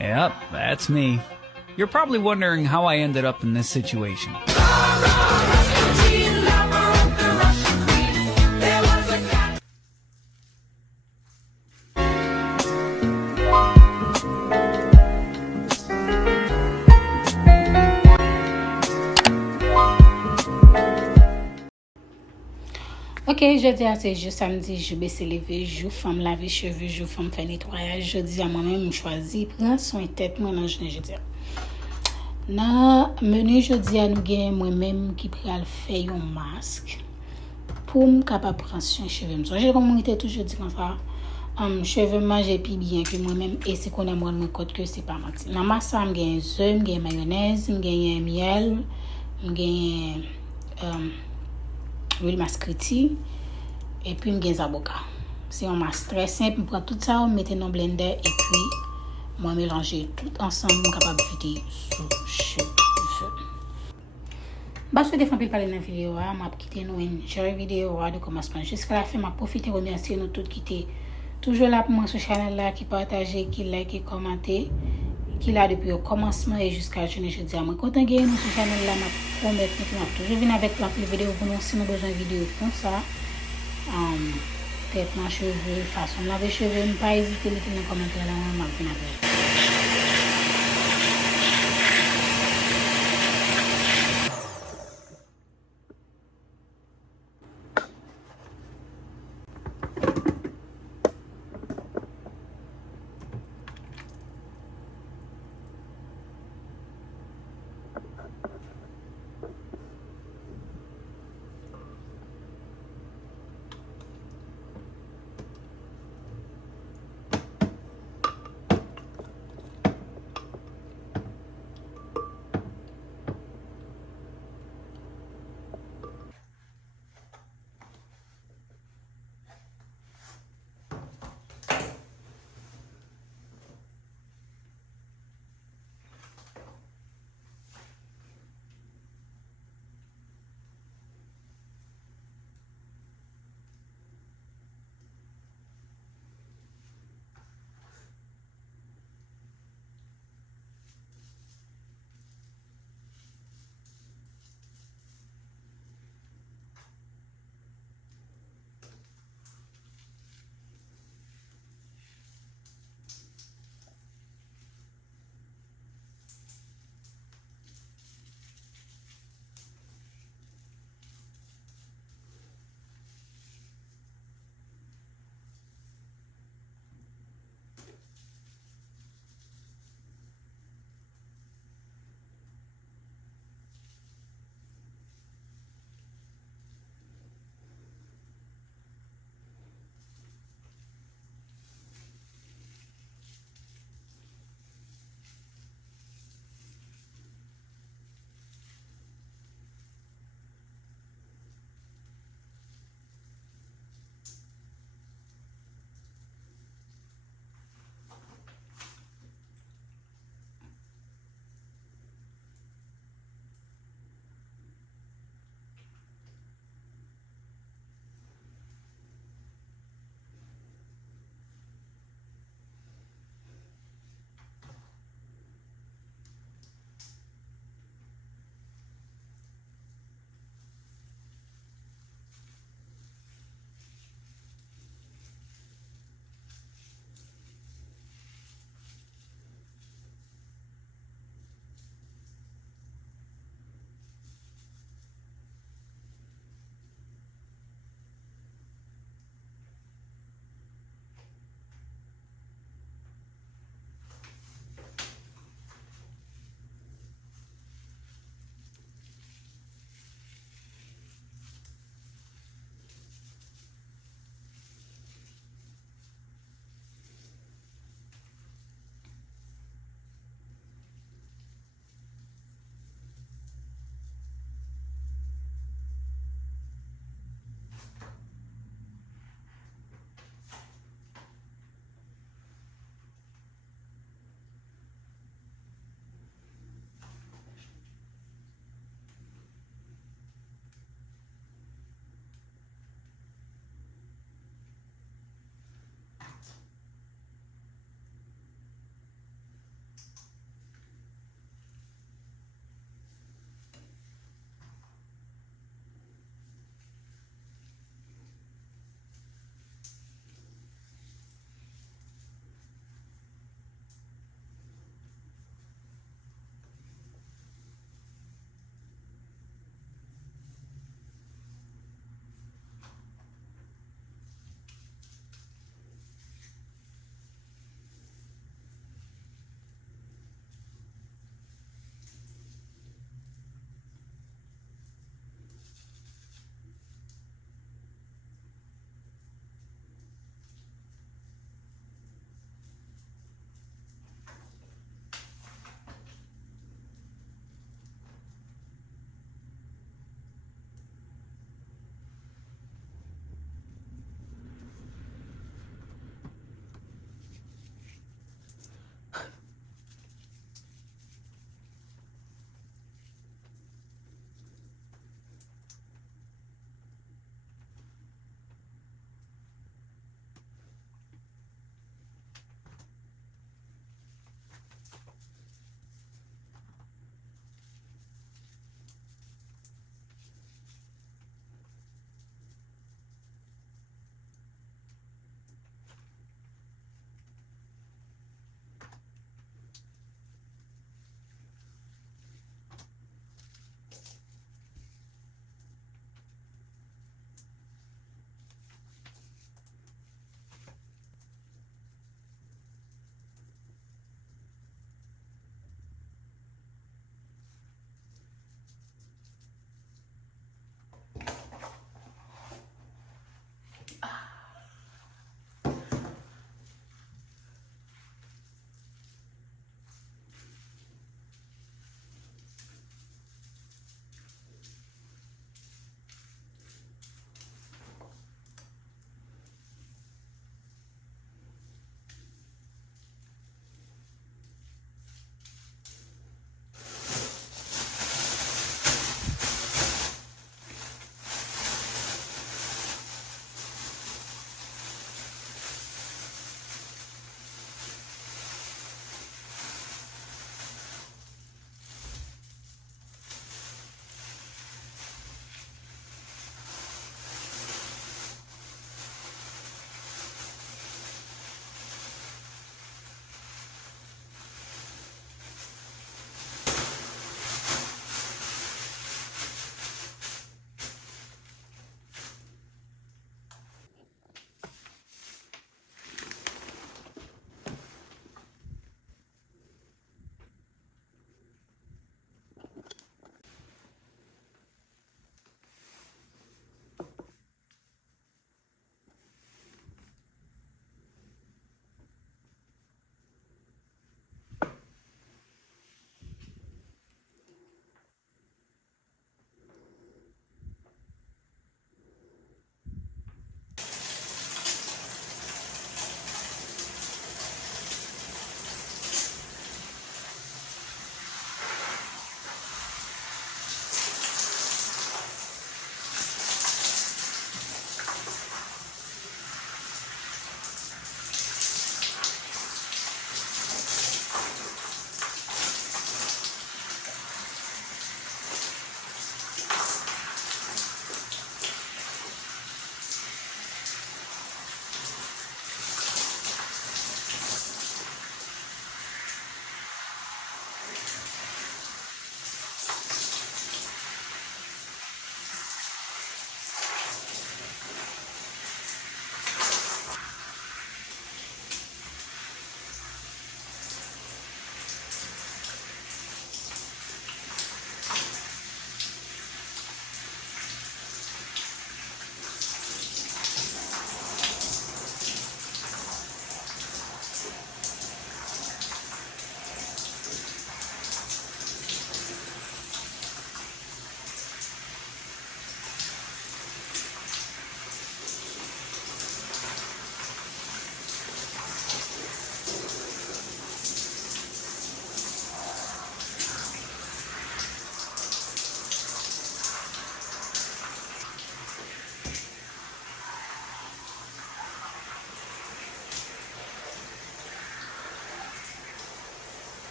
Yep, that's me. You're probably wondering how I ended up in this situation. Ok, jeudi à c'est juste samedi, je baisse lever, je femme laver cheveux, je femme faire nettoyage. Jeudi à moi-même choisi prendre soin tête moi dans journée jeudi. Dans menu jeudi à nous gain moi-même qui pral faire un masque pour me capable prendre soin cheveux. J'ai comme était toujours dit comme ça. Cheveux manger puis bien que moi-même et c'est qu'on a moi me code que c'est pas menti. Dans ma ça me gain œufs, me gain mayonnaise, me gain miel, me gain huile mascriti et puis m'gain avocat. C'est un masque très simple, on prend tout ça, on met dans blender et puis moi mélanger tout ensemble, on capable vider sous cheveux. Bah souhaitez faire parler dans la vidéo, m'a quitter nous une jolie vidéo de commencement jusqu'à la fin, m'a profiter remercier nous toutes qui étaient toujours là pour moi sur channel là, qui partager, qui like, qui commenter, qui là depuis le commencement et jusqu'à la journée jeudi. Moi content que nous sur channel là, m'a promettre que m'a toujours venir avec plein de vidéos pour nous si nous besoin de vidéos comme ça. Traitement cheveux, façon de laver cheveux, ne pas hésiter à mettre dans les commentaires là, on m'a venir avec.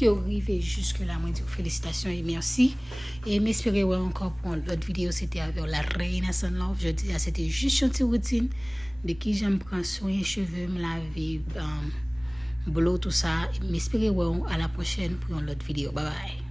que vous arrivez jusque là, moi, dis félicitations et merci. Et m'espérer ouais, encore pour l'autre vidéo, c'était avec la Reina Sun Love. Je dis, c'était juste une petite routine de qui j'aime prendre soin, cheveux, me laver, boulot, tout ça. M'espérer ouais, à la prochaine pour l'autre vidéo. Bye bye.